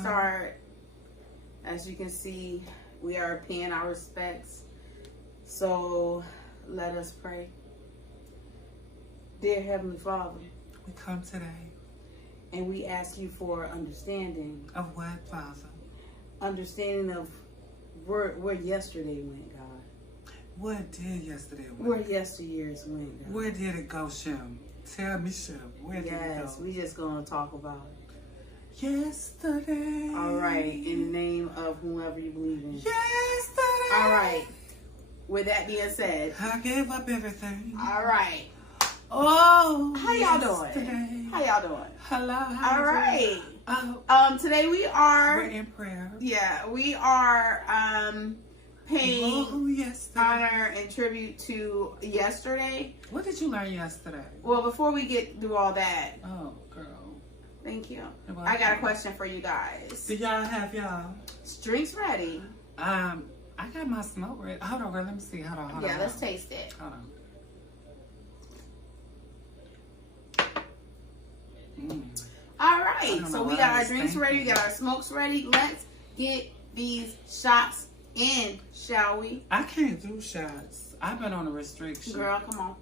start. As you can see, we are paying our respects. So let us pray. Dear Heavenly Father, we come today. And we ask you for understanding. Of what, Father? Understanding of where yesterday went, God. Where did yesterday went? Where yesteryears went, God. Where did it go, Shem? Tell me, Shem. Where did it go? Yes, we just going to talk about it. Yesterday. All right, in the name of whoever you believe in. Yesterday. All right. With that being said, I gave up everything. All right. Oh, how y'all doing? How y'all doing? Hello. All right. Today we're in prayer. Yeah, we are paying honor and tribute to yesterday. What did you learn yesterday? Well, before we get through all that. Oh, girl. Thank you. I got a question for you guys. Do y'all have y'all drinks ready? I got my smoke ready. Hold on, let me see. Hold on. Yeah, let's taste it. Hold on. All right, so we got our drinks ready, we got our smokes ready. Let's get these shots in, shall we? I can't do shots. I've been on a restriction. Girl, come on.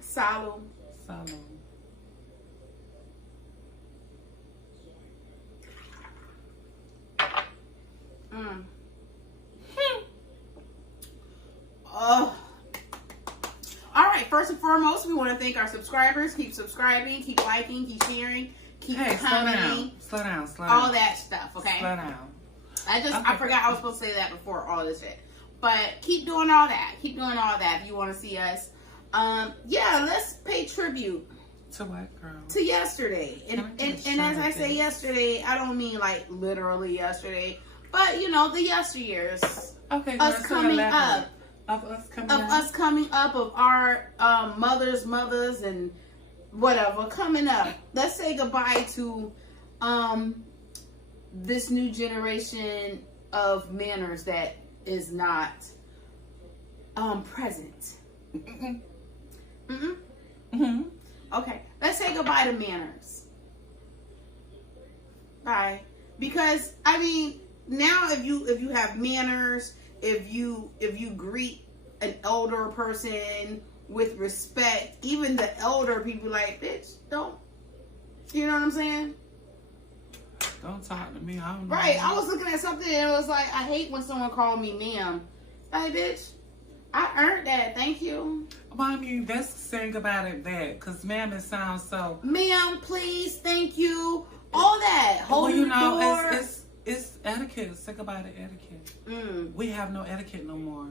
Salud. Salud. Oh. All right, first and foremost, we want to thank our subscribers. Keep subscribing, keep liking, keep sharing, keep commenting. Slow down. All that stuff, okay? Slow down. I forgot I was supposed to say that before all this shit. But keep doing all that. Keep doing all that if you want to see us. Yeah, let's pay tribute. To what, girl? To yesterday. And as I say yesterday, I don't mean like literally yesterday. But, you know, the yesteryears. Okay, us coming up. Of us coming up. Of our mothers, and whatever, coming up. Let's say goodbye to this new generation of manners that is not present. Okay, let's say goodbye to manners. Bye. Because I mean, now if you have manners, if you greet an older person with respect, even the elder people like, bitch, don't. You know what I'm saying? Don't talk to me. I don't know. Right. I was looking at something and it was like, I hate when someone called me ma'am. Like, bitch, I earned that. Thank you. Well, I mean, that's saying about it bad, because ma'am, it sounds so. Ma'am, please, thank you. All that. Holding the door. It's etiquette. Let's think about it, etiquette. We have no etiquette no more.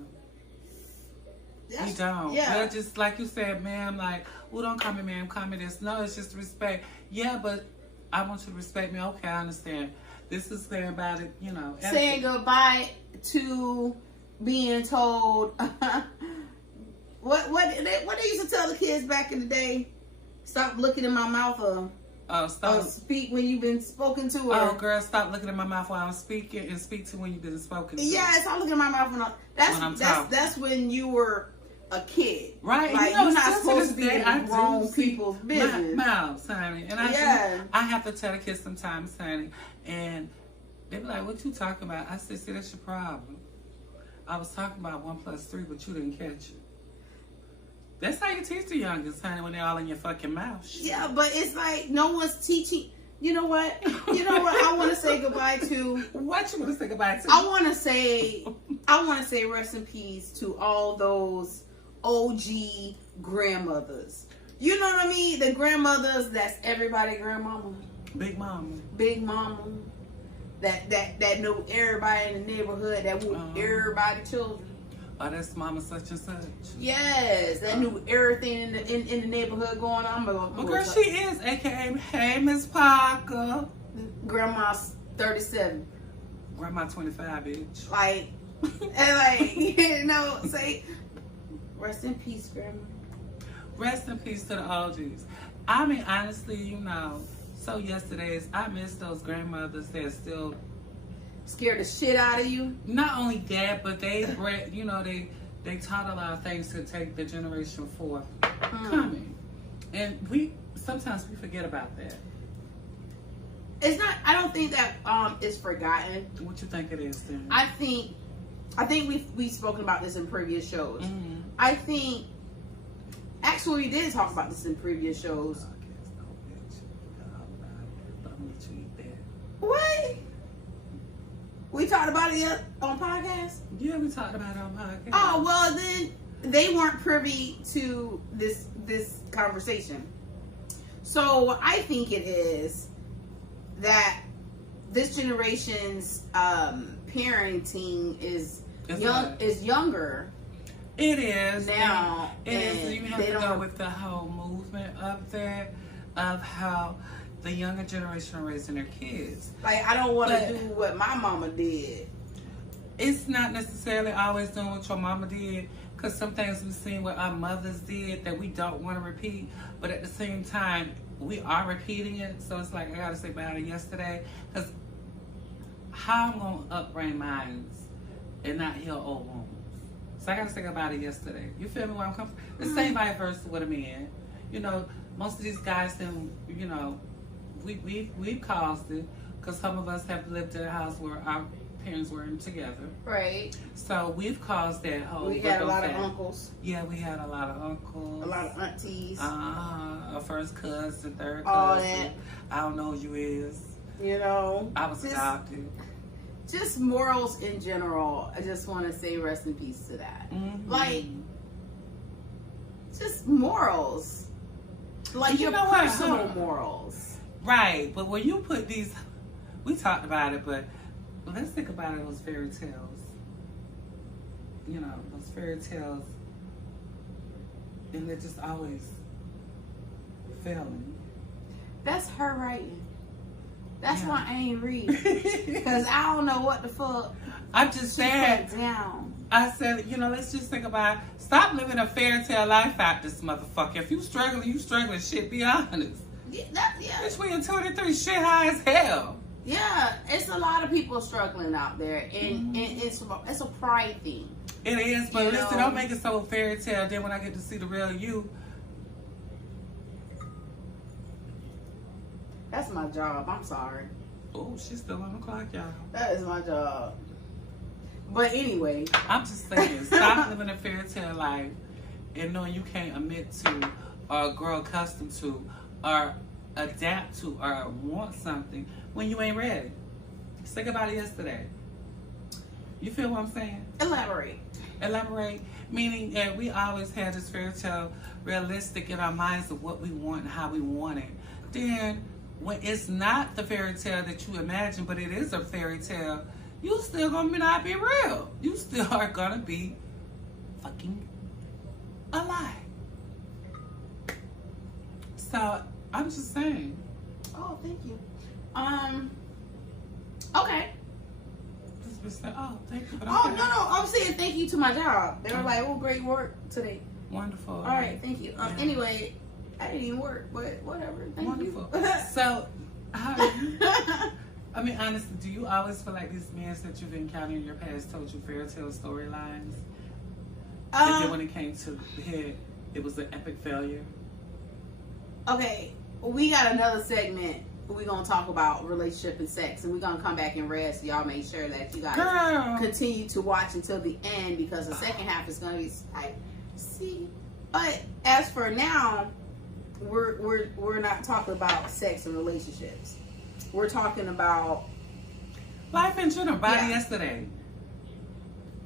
We don't. Yeah. They're just like you said, ma'am, like, well, don't call me ma'am, call me this. No, it's just respect. Yeah, but I want you to respect me. Okay, I understand. This is saying about it, you know. Etiquette. Saying goodbye to being told what they used to tell the kids back in the day. Stop looking in my mouth or speak when you've been spoken to. Or, oh, girl, stop looking in my mouth while I'm speaking and speak to when you've been spoken to. Yeah, stop looking in my mouth when that's when you were a kid. Right. Like, you're not supposed to be in grown people's business. Mouths, honey. And I have to tell the kids sometimes, honey. And they be like, what you talking about? I said, see, that's your problem. I was talking about 1 + 3, but you didn't catch it. That's how you teach the youngest, honey, when they're all in your fucking mouth. Shit. Yeah, but it's like no one's teaching. You know what? I want to say goodbye to. What you want to say goodbye to? I want to say rest in peace to all those OG grandmothers. You know what I mean? The grandmothers that's everybody grandmama. Big mama. Big mama. That knew everybody in the neighborhood, that knew everybody children. Oh, that's mama such and such. Yes, that knew everything in the neighborhood going on. Well, girl, she is, aka, hey, Miss Parker. Grandma's 37. Grandma 25, bitch. Like, and like, you know, say, rest in peace, Grandma. Rest in peace to the OGs. I mean, honestly, you know, so yesterday's, I miss those grandmothers that still scared the shit out of you. Not only that, but they taught a lot of things to take the generation forth coming. And sometimes we forget about that. It's not, I don't don't think that is forgotten. What you think it is then? I think we've spoken about this in previous shows. Mm-hmm. I think actually we did talk about this in previous shows. What? We talked about it on podcast? Yeah, we talked about it on podcast. Oh, well then they weren't privy to this conversation. So what I think it is that this generation's parenting is younger. It is now. It is. You have to go with the whole movement up there of how the younger generation are raising their kids. Like, I don't want to do what my mama did. It's not necessarily always doing what your mama did, because some things we've seen what our mothers did that we don't want to repeat, but at the same time, we are repeating it. So it's like, I got to say about it yesterday, because how I'm going to upbring minds and not heal old wounds. So I got to think about it yesterday. You feel me where I'm coming from? The same vice versa with a man. You know, most of these guys, then, you know, we've caused it, because some of us have lived in a house where our parents weren't together. Right. So we've caused that whole. We had a lot of uncles. Yeah, we had a lot of uncles. A lot of aunties. A first cousin, third all cousin. That. I don't know who you is. You know. I was adopted. Just morals in general. I just want to say rest in peace to that. Mm-hmm. Like, just morals. Like your personal morals. Right, but when you put these, we talked about it, but let's think about it, those fairy tales. You know, those fairy tales, and they're just always failing. That's her writing. That's why I ain't read. Because I don't know what the fuck. I'm just saying. Down. I said, you know, let's just think about, stop living a fairy tale life out this motherfucker. If you struggling, shit, be honest. Yeah. Bitch, we in 23, shit high as hell. Yeah, it's a lot of people struggling out there, and it's a pride thing. It is, but listen, don't make it so fairy tale. Then when I get to see the real you, that's my job. I'm sorry. Oh, she's still on the clock, y'all. That is my job. But anyway, I'm just saying, stop living a fairy tale life and knowing you can't admit to, or grow accustomed to, or adapt to, or want something when you ain't ready. Just think about it yesterday. You feel what I'm saying? Elaborate, meaning that we always had this fairy tale realistic in our minds of what we want and how we want it. Then, when it's not the fairy tale that you imagine, but it is a fairy tale, you still gonna not be real. You still are gonna be fucking alive. So, I'm just saying. Oh, thank you. Okay. Oh, thank you. Oh, no. I'm saying thank you to my job. They were like, oh, great work today. Wonderful. All right, thank you. Anyway, I didn't even work, but whatever. Thank you. So, how are you? I mean, honestly, do you always feel like these men that you've encountered in your past told you fairy tale storylines? And then when it came to the head, it was an epic failure? Okay, we got another segment. We're going to talk about relationship and sex, and we're going to come back and rest. Y'all make sure that you guys continue to watch until the end, because the second half is going to be spicy. But as for now, we're not talking about sex and relationships. We're talking about life in general. Body yesterday.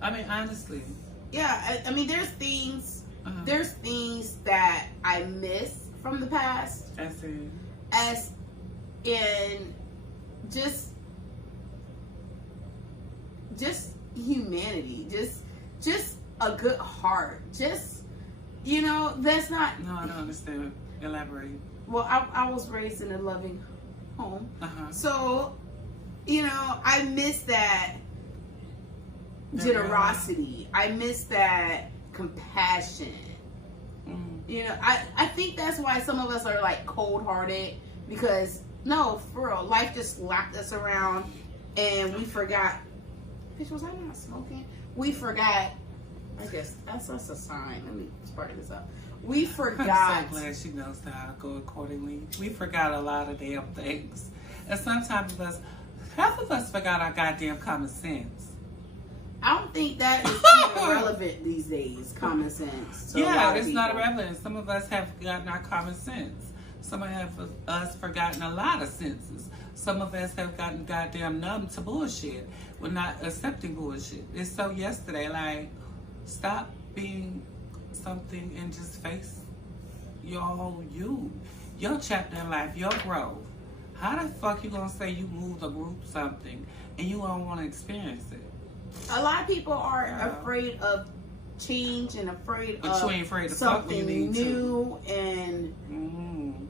I mean, honestly. Yeah, I mean, there's things that I miss from the past. As in just humanity, just a good heart, just, you know, that's not. No, I don't understand. Elaborate. Well, I was raised in a loving home, so, you know, I miss that generosity. I miss that compassion. You know, I think that's why some of us are like cold-hearted, because no, for real, life just slapped us around and we forgot. Bitch, was I not smoking? We forgot. I guess that's a sign. Let me spark this up. We forgot. I'm so glad she knows how to go accordingly. We forgot a lot of damn things. And sometimes half of us forgot our goddamn common sense. I don't think that is even relevant these days, common sense. It's not irrelevant. Some of us have forgotten our common sense. Some of us forgotten a lot of senses. Some of us have gotten goddamn numb to bullshit. We're not accepting bullshit. It's so yesterday, like, stop being something and just face your chapter in life, your growth. How the fuck you gonna say you moved or group something and you don't want to experience it? A lot of people are afraid of change and afraid but of you ain't afraid to something new to. And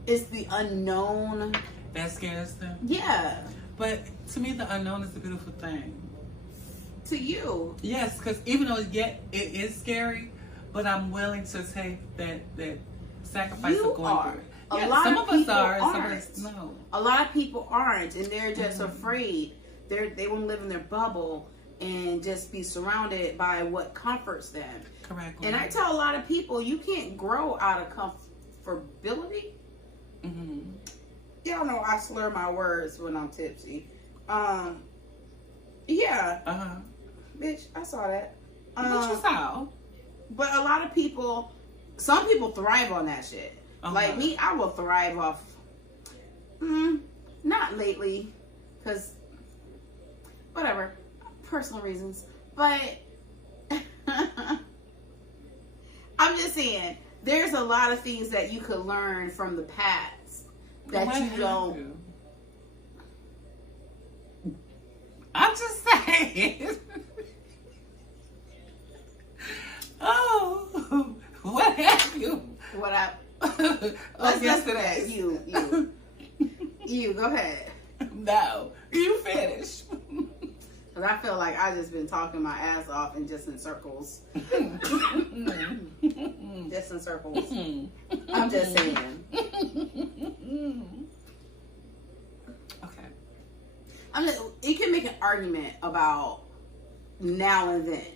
it's the unknown. That scares them? Yeah. But to me, the unknown is a beautiful thing. To you? Yes, because even though it is scary, but I'm willing to take that sacrifice of going through it. Some of us are, and some of us no. A lot of people aren't, and they're just afraid. They want to live in their bubble and just be surrounded by what comforts them. Correct. And I tell a lot of people, you can't grow out of comfortability. Mm-hmm. Y'all know I slur my words when I'm tipsy. Yeah. Bitch, I saw that. What you saw? But a lot of people, some people thrive on that shit. Like me, I will thrive off. Not lately, because whatever, personal reasons. But I'm just saying, there's a lot of things that you could learn from the past that you don't. I'm just saying. Oh, what have you? What I? Let's get to that. You go ahead. No, you finish. Cause I feel like I just been talking my ass off and just in circles. Just in circles. I'm just saying. Okay. You can make an argument about now and then.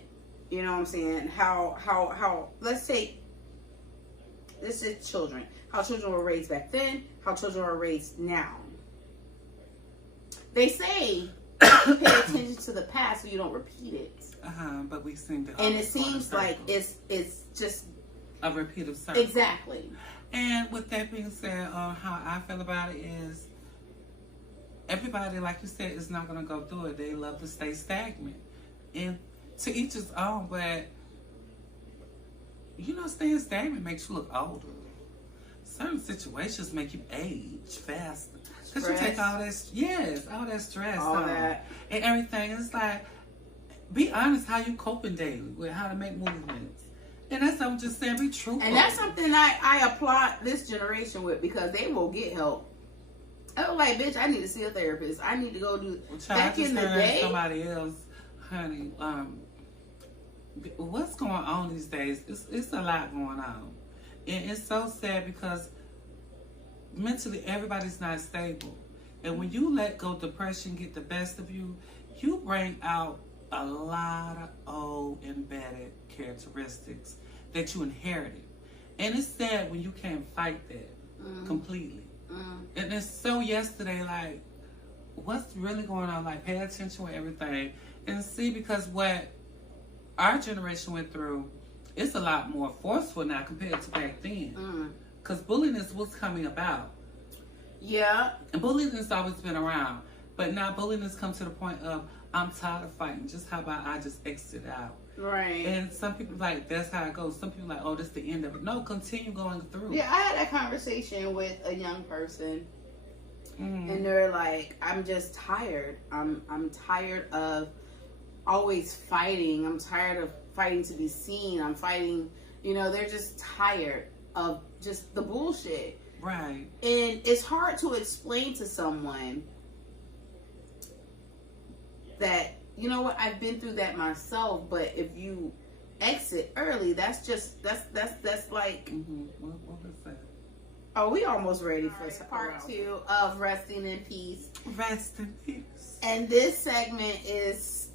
You know what I'm saying? How let's say this is children. How children were raised back then, how children are raised now. They say pay attention to the past so you don't repeat it. But we seem to. And it seems like it's just a repeat of circle. Exactly. And with that being said, how I feel about it is everybody, like you said, is not going to go through it. They love to stay stagnant. And to each his own, but staying stagnant makes you look older. Certain situations make you age faster. Because you take all that stress that. And everything. It's like, be honest how you coping daily with how to make movements. And that's what I'm just saying, be truthful. And that's something I applaud this generation with, because they will get help. I was like, bitch, I need to see a therapist. I need to go do. Back in the day, somebody else, honey. What's going on these days? It's a lot going on, and it's so sad because mentally everybody's not stable. And when you let go depression get the best of you, you bring out a lot of old embedded characteristics that you inherited. And it's sad when you can't fight that completely. And it's so yesterday, like, what's really going on? Like, pay attention with everything and see, because what our generation went through, it's a lot more forceful now compared to back then. Because bullying was coming about. Yeah. And bullying has always been around. But now bullying has come to the point of, I'm tired of fighting. Just how about I just exit out? Right. And some people like, that's how it goes. Some people like, oh, this is the end of it. No, continue going through. Yeah, I had that conversation with a young person. And they're like, I'm just tired. I'm tired of always fighting. I'm tired of fighting to be seen. I'm fighting, they're just tired of just the bullshit. Right. And it's hard to explain to someone that, you know what, I've been through that myself, but if you exit early, that's like... What was that? Oh, we almost ready for part 2 of Resting in Peace. Rest in peace. And this segment is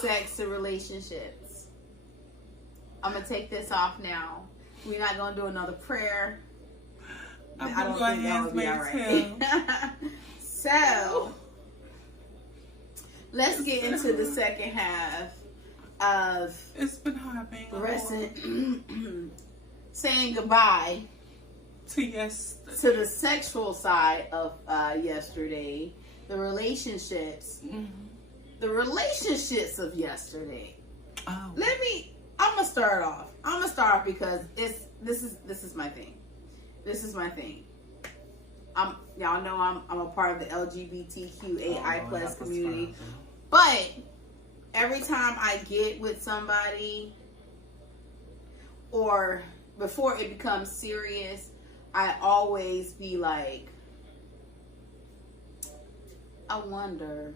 sex and relationships. I'm going to take this off now. We're not going to do another prayer. I don't think that would be all right. So, let's get into the second half of It's been hard being saying goodbye to yesterday. To the sexual side of yesterday, the relationships, the relationships of yesterday. Oh. I'm gonna start off. Because this is my thing. This is my thing. Y'all know I'm a part of the LGBTQAI plus community, but every time I get with somebody, or before it becomes serious, I always be like, I wonder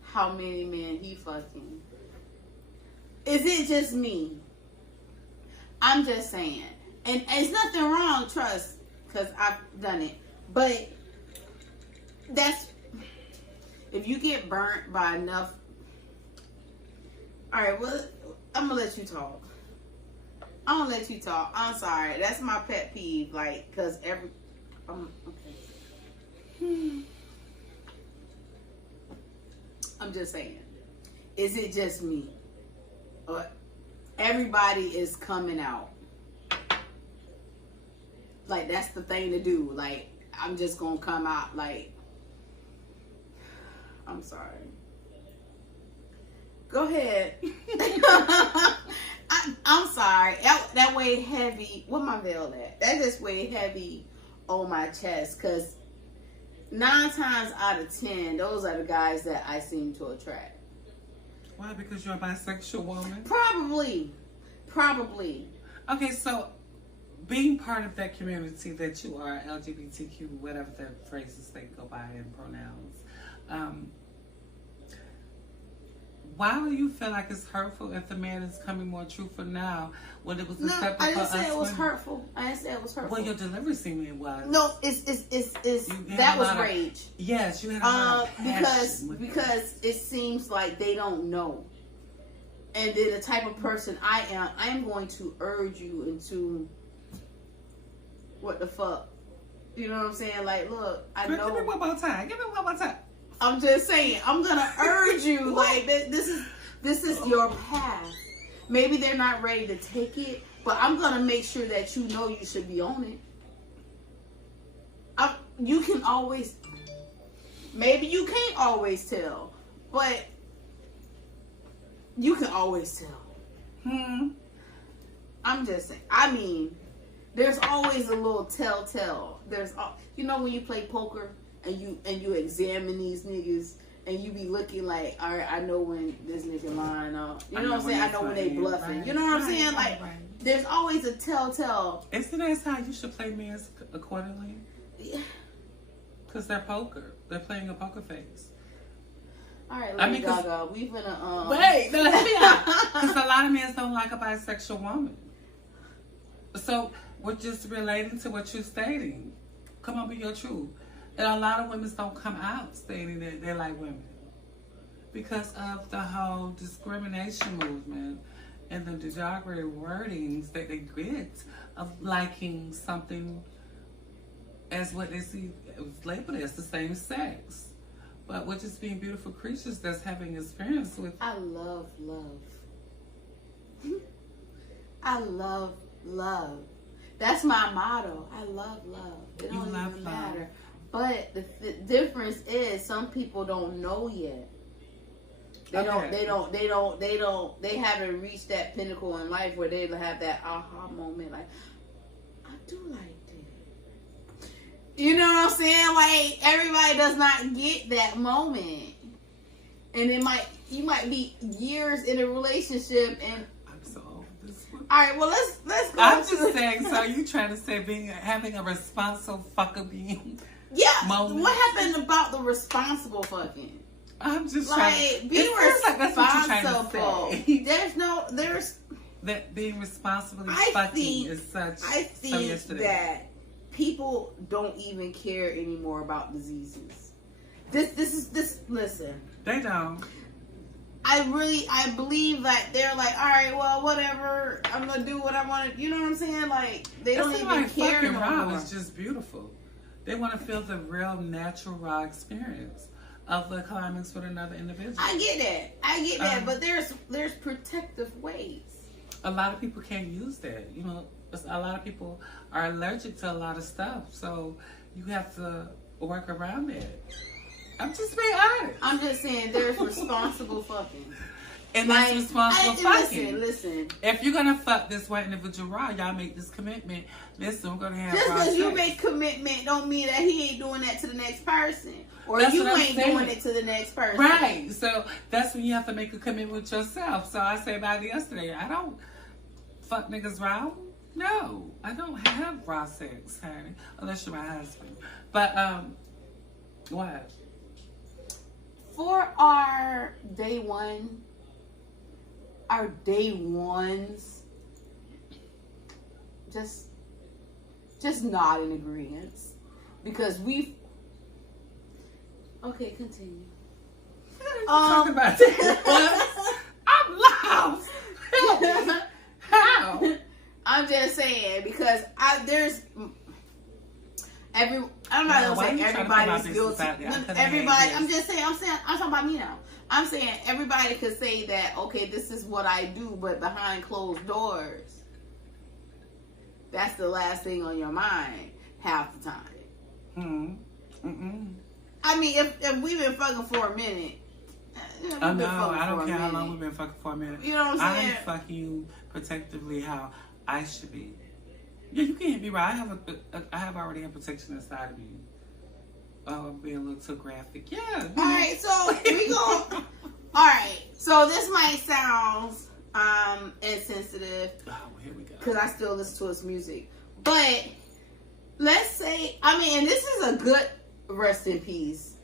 how many men he fucking. Is it just me? I'm just saying. And it's nothing wrong, trust, because I've done it. But that's, if you get burnt by enough. Alright, well, I'm going to let you talk. I'm sorry. That's my pet peeve. Like, because okay. I'm just saying. Is it just me? Or everybody is coming out? Like, that's the thing to do. Like, I'm just going to come out. Like, I'm sorry. Go ahead. I'm sorry. That weighed heavy. Where my veil at? That just weighed heavy on my chest. Because 9 times out of 10, those are the guys that I seem to attract. Why? Because you're a bisexual woman? Probably. Okay, so being part of that community that you are, LGBTQ, whatever the phrases they go by in pronouns, why do you feel like it's hurtful if the man is coming more truthful now when it was acceptable for us? I didn't say it was hurtful. Well, your delivery seemed it was. No, that was rage. Yes, you had a lot of passion because it seems like they don't know. And then the type of person I'm going to urge you into what the fuck. You know what I'm saying? Like, look, I know. Give me one more time. I'm just saying, I'm gonna urge you. Like, this is your path. Maybe they're not ready to take it, but I'm gonna make sure that you know you should be on it. You can always, maybe you can't always tell, but you can always tell. I'm just saying. I mean, there's always a little telltale. You know when you play poker and you examine these niggas and you be looking like, all right, I know when this nigga lying up. You know what I'm saying? I know when they bluffing. Right, you know what I'm saying? Like, there's always a telltale. Isn't that how you should play men accordingly? Yeah. Because they're poker. They're playing a poker face. All right, Lady Gaga, we finna wait, no, let me out. Because a lot of men don't like a bisexual woman. So we're just relating to what you're stating. Come on, be your truth. And a lot of women don't come out stating that they like women because of the whole discrimination movement and the derogatory wordings that they get of liking something as what they see labeled as the same sex. But we're just being beautiful creatures that's having experience with. I love love. I love love. That's my motto. I love love. It don't even matter. But the difference is some people don't know yet. They haven't reached that pinnacle in life where they have that aha moment. Like, I do like that. You know what I'm saying? Like, everybody does not get that moment. And you might be years in a relationship and alright, well let's go. I'm just saying, so you trying to say having a responsible fucker being moment? What happened about the responsible fucking? I'm just like be responsible. There's that being responsibly fucking is such. I think that people don't even care anymore about diseases. Listen. They don't. I believe that they're like, all right, well, whatever, I'm gonna do what I want to. You know what I'm saying? Like, they don't even care no more. It's just beautiful. They want to feel the real natural raw experience of the climax with another individual. I get that. But there's protective ways. A lot of people can't use that. You know, a lot of people are allergic to a lot of stuff, so you have to work around it. I'm just being honest. I'm just saying there's responsible fucking. And that's responsible fucking. Listen. If you're gonna fuck this white individual raw, y'all make this commitment. Listen, we're gonna have just raw because you sex. make commitment don't mean that he ain't doing that to the next person. Or That's you ain't doing it to the next person. Right. So that's when you have to make a commitment with yourself. So I said about yesterday, I don't fuck niggas raw. No, I don't have raw sex, honey. Unless you're my husband. But what? For our day ones, just nod in agreement. Because we've... Okay, continue. Talk about that. I'm lost. How? I'm just saying because I'm not gonna say everybody's guilty. Everybody, I'm talking about me now. I'm saying everybody could say that, okay, this is what I do, but behind closed doors, that's the last thing on your mind half the time. I mean, if we've been fucking for a minute. I don't care how long we've been fucking for a minute. You know what I'm saying? I'm fucking you protectively how I should be. Yeah, you can't be right. I have already a protection inside of you. Oh, I'm being a little too graphic. Yeah. All right, so we go. All right, so this might sound insensitive. Oh, well, here we go. Because I still listen to his music, but let's say, I mean, and this is a good rest in peace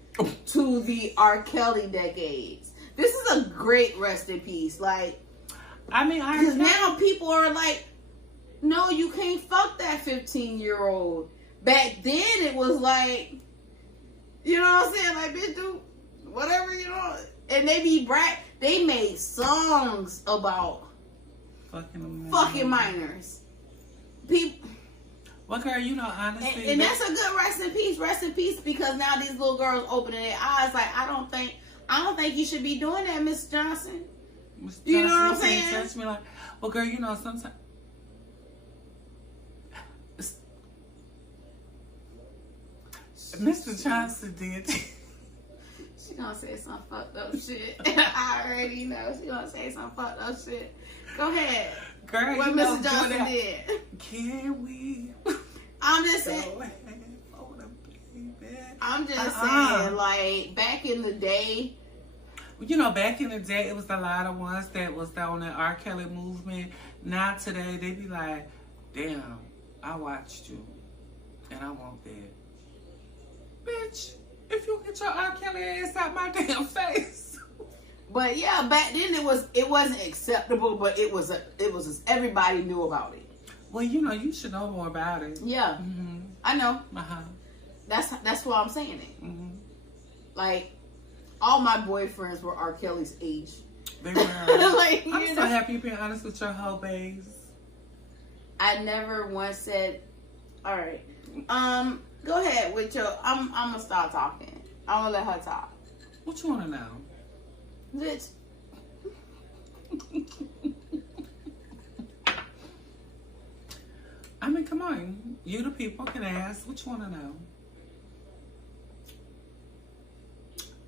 to the R. Kelly decades. This is a great rest in peace. Like, I mean, because now people are like, no, you can't fuck that 15-year-old. Back then, it was like, you know what I'm saying? Like, bitch, do whatever, you know. And they made songs about fucking minors. People. Well, girl, you know, honestly. And that's a good rest in peace. Rest in peace, because now these little girls opening their eyes. Like, I don't think you should be doing that, Miss Johnson. You know what I'm saying? Touch me like, well, girl, you know, sometimes. Mr. Johnson did. She gonna say some fucked up shit. I already know she gonna say some fucked up shit. Go ahead. Girl, what Mr. Johnson did. Can we? I'm just saying. I'm just saying, like, back in the day. You know, back in the day, it was a lot of ones that was on the R. Kelly movement. Now today, they be like, damn, I watched you, and I want that. Bitch, if you get your R. Kelly ass out my damn face. But yeah, back then it wasn't acceptable, but it was everybody knew about it. Well, you know, you should know more about it. Yeah, I know. That's why I'm saying it. Like, all my boyfriends were R. Kelly's age. They were. Like, I'm so happy you're being honest with your whole babes. I never once said, all right, go ahead with your, I'm gonna start talking. I'm gonna let her talk. What you wanna know? Bitch. I mean, come on. You the people can ask. What you wanna know?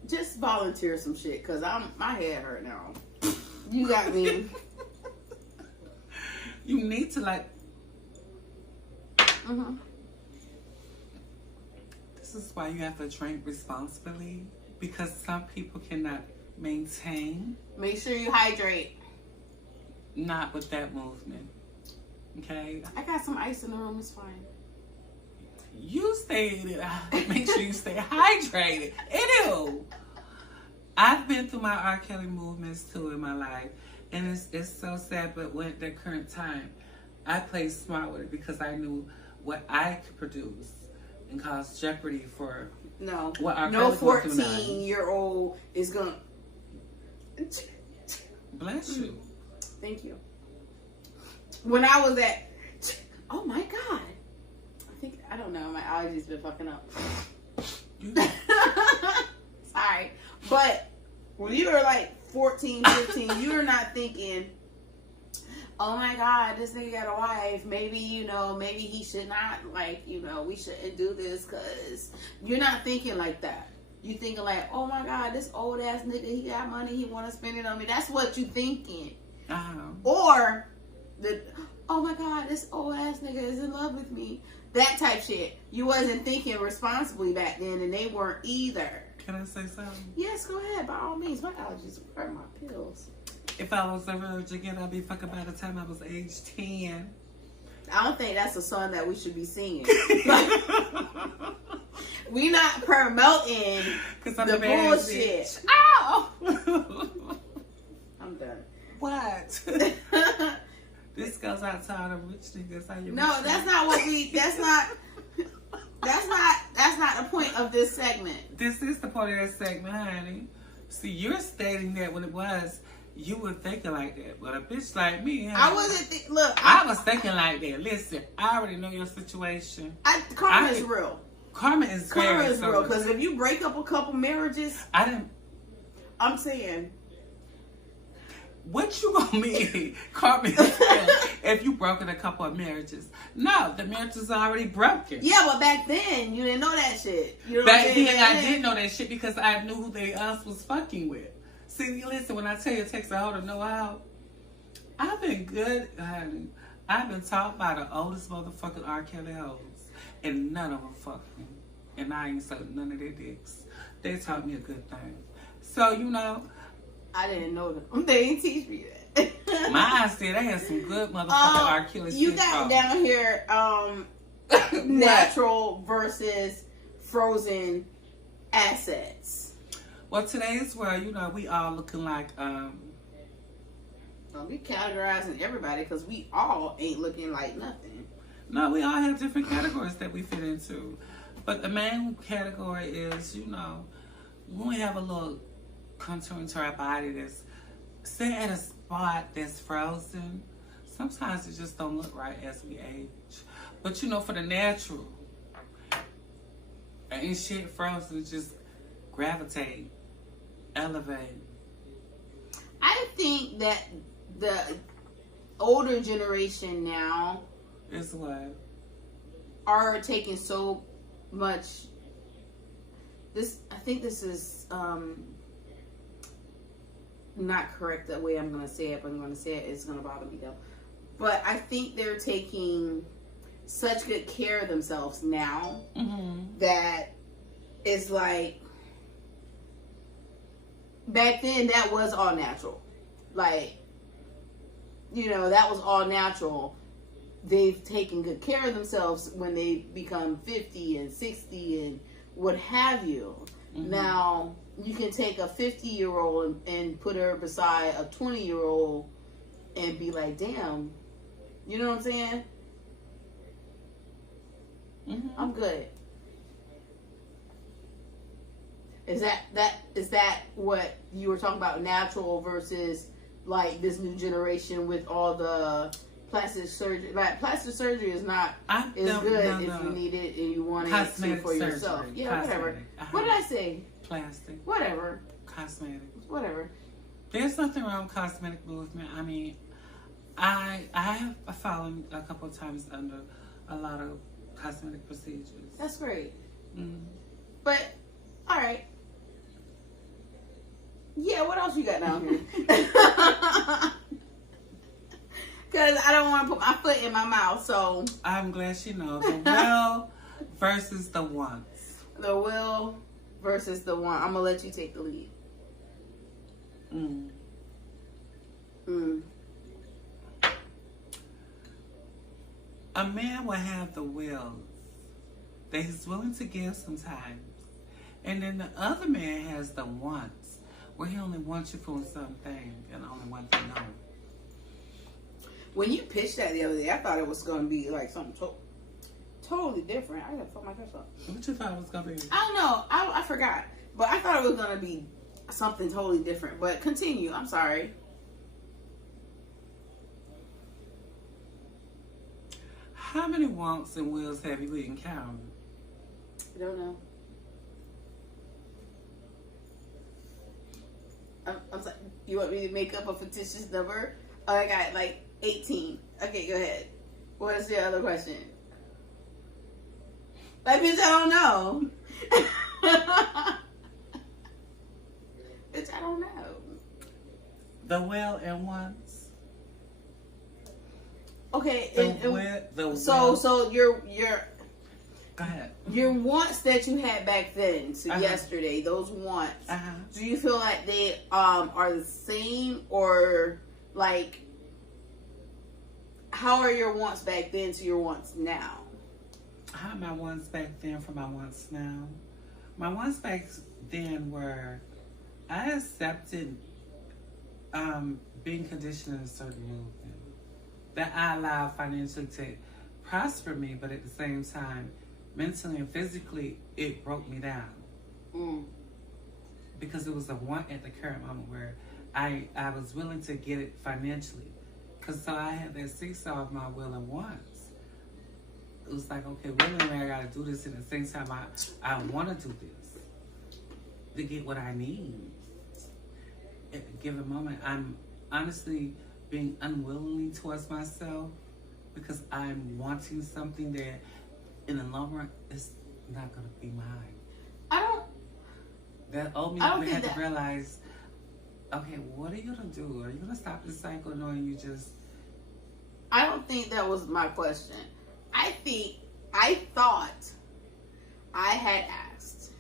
Just volunteer some shit, cause my head hurt now. You got me. You need to, like. This is why you have to drink responsibly, because some people cannot maintain. Make sure you hydrate. Not with that movement. Okay? I got some ice in the room. It's fine. You make sure you stay hydrated. Ew. I've been through my R. Kelly movements too in my life, and it's so sad. But when at the current time, I played smart with it because I knew what I could produce and cause jeopardy for what R. No Kelly 14-year-old is gonna. Bless you. Thank you. When I was at, oh my God, I don't know. My allergies been fucking up. Sorry. But when you were like 14, 15, you were not thinking, oh my God, this nigga got a wife. Maybe, maybe he should not, like, we shouldn't do this, because you're not thinking like that. You thinking like, oh my God, this old ass nigga, he got money, he want to spend it on me. That's what you thinking. Or, oh my God, this old ass nigga is in love with me. That type shit. You wasn't thinking responsibly back then, and they weren't either. Can I say something? Yes, go ahead. By all means. My allergies are my pills. If I was a virgin again, I'd be fucking by the time I was age 10. I don't think that's a song that we should be singing. We not promoting the bullshit. Ow! I'm done. What? This goes out to all the rich niggas. No, that's not what we. That's not the point of this segment. This is the point of this segment, honey. See, you're stating that when it was, you were thinking like that. But a bitch like me, honey, I wasn't. Look, I was thinking like that. Listen, I already know your situation. Karma is real. Karma is real. Because if you break up a couple marriages, I'm saying. What you gonna mean? Karma is real if you broken a couple of marriages. No, the marriage is already broken. Yeah, but back then you didn't know that shit. Back then I did know that shit because I knew who they else was fucking with. See, listen, when I tell you it takes a hoe to know how, I've been good, honey. I've been taught by the oldest motherfucking R. Kelly hoes, and none of them fucked me. And I ain't sucked none of their dicks. They taught me a good thing. So, I didn't know them. They didn't teach me that. My eyes said I had some good motherfucking R. Kelly. You got down here, natural versus frozen assets. Well, today's world, we all looking like, well, we categorizing everybody because we all ain't looking like nothing. No, we all have different categories that we fit into. But the main category is, when we have a little contour to our body that's set at a spot that's frozen, sometimes it just don't look right as we age. But for the natural, ain't shit frozen, just gravitate, elevate. I think that the older generation now is what are taking so much. I think this is not correct the way I'm going to say it, but I'm going to say it. It's going to bother me though. But I think they're taking such good care of themselves now that it's like, back then that was all natural. Like, that was all natural. They've taken good care of themselves when they become 50 and 60 and what have you. Now, you can take a 50-year-old and put her beside a 20-year-old and be like, damn. You know what I'm saying? I'm good. Is that what you were talking about, natural versus like this new generation with all the plastic surgery? Like, plastic surgery is not good if you need it and you want it for yourself. Yeah, whatever. What did I say? Plastic. Whatever. Cosmetic. Whatever. There's nothing wrong with cosmetic movement. I mean, I have fallen a couple of times under a lot of cosmetic procedures. That's great. But, all right. Yeah, what else you got down here? Because I don't want to put my foot in my mouth, so. I'm glad she knows. The will versus the wants. The will versus the want. I'm going to let you take the lead. A man will have the will that he's willing to give sometimes. And then the other man has the wants, where he only wants you for something and only one thing only. When you pitched that the other day, I thought it was going to be like something totally different. I got to fuck my dress up. What you thought it was going to be? I don't know. I forgot. But I thought it was going to be something totally different. But continue. I'm sorry. How many wants and wills have you encountered? I don't know. I'm sorry. You want me to make up a fictitious number? Oh, I got like 18. Okay, go ahead. What is the other question? Like, bitch, I don't know. Bitch, I don't know. The will and wants. Okay. So your Go ahead. Your wants that you had back then, so yesterday, those wants. Do you feel like they are the same, or like how are your wants back then to your wants now? How are my wants back then from my wants now? My wants back then were I accepted being conditioned in a certain movement that I allowed financially to prosper me, but at the same time, mentally and physically, it broke me down. Because it was a want at the current moment where I was willing to get it financially. Because so I had that seesaw of my will and wants. It was like, okay, willingly I got to do this. At the same time, I want to do this to get what I need. At a given moment, I'm honestly being unwilling towards myself because I'm wanting something that in the long run is not going to be mine. That old me had to realize, okay, what are you going to do? Are you going to stop this cycle knowing you just... I don't think that was my question. I thought I had asked.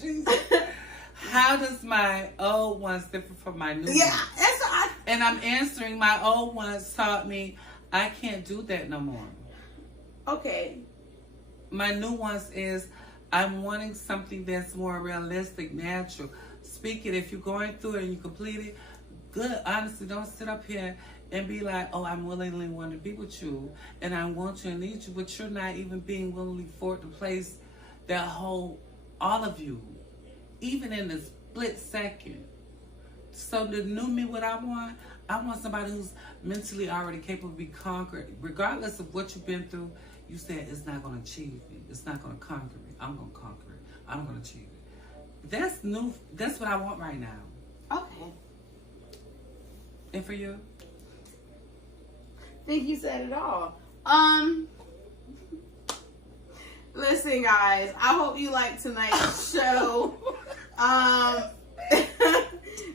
Jesus. How does my old ones differ from my new ones? Yeah, that's what and I'm answering my old ones taught me I can't do that no more. Okay. My new ones is I'm wanting something that's more realistic, natural. Speak it. If you're going through it and you complete it, good. Honestly, don't sit up here and be like, oh, I'm willingly want to be with you and I want you and need you, but you're not even being willingly for it to place that whole, all of you, even in a split second. So the new me, what I want somebody who's mentally already capable of being conquered. Regardless of what you've been through, you said it's not going to achieve me. It's not going to conquer me. I'm going to conquer it. I'm going to achieve it. That's new. That's what I want right now. Okay. And for you? I think you said it all. Listen, guys, I hope you liked tonight's show.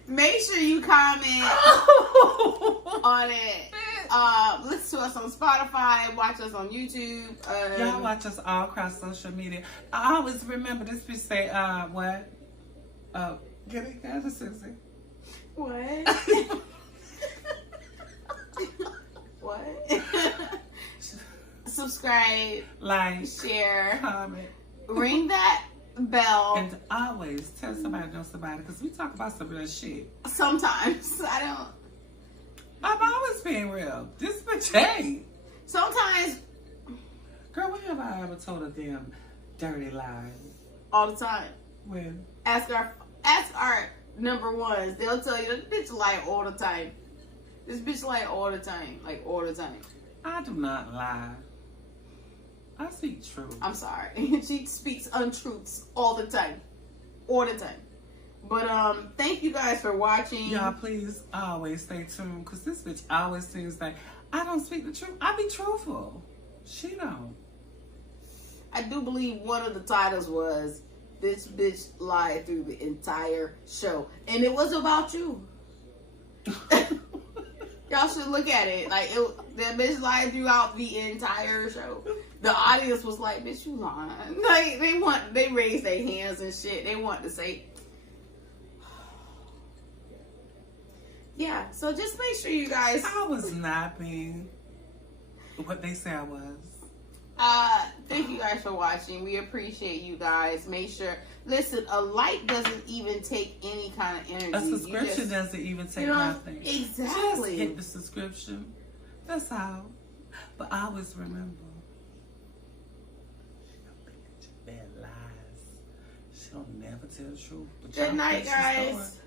Make sure you comment on it. Listen to us on Spotify. Watch us on YouTube. Y'all watch us all across social media. I always remember this bitch say, what? Get it, Susie. What? What? Subscribe, like, share, comment, ring that bell, and always tell somebody to know somebody because we talk about some real shit. Sometimes I'm always being real. This bitch ain't. Sometimes, girl, when have I ever told a damn dirty lie? All the time. When? Ask our number ones. They'll tell you this bitch lie all the time. This bitch lie all the time, like all the time. I do not lie. I speak truth. I'm sorry. She speaks untruths all the time. All the time. But thank you guys for watching. Y'all please always stay tuned because this bitch always seems like I don't speak the truth. I be truthful. She don't. I do believe one of the titles was "This bitch lied through the entire show," and it was about you. Y'all should look at it. Like that bitch lied throughout the entire show. The audience was like, "Bitch, you lying." Like they raised their hands and shit. They want to say, yeah. So just make sure you guys. I was not being what they say I was. Thank you guys for watching. We appreciate you guys. Make sure, listen, a like doesn't even take any kind of energy. A subscription doesn't even take nothing. Exactly. Just hit the subscription. That's all. But always remember, she don't bad lies. She'll never tell the truth. But good night, guys.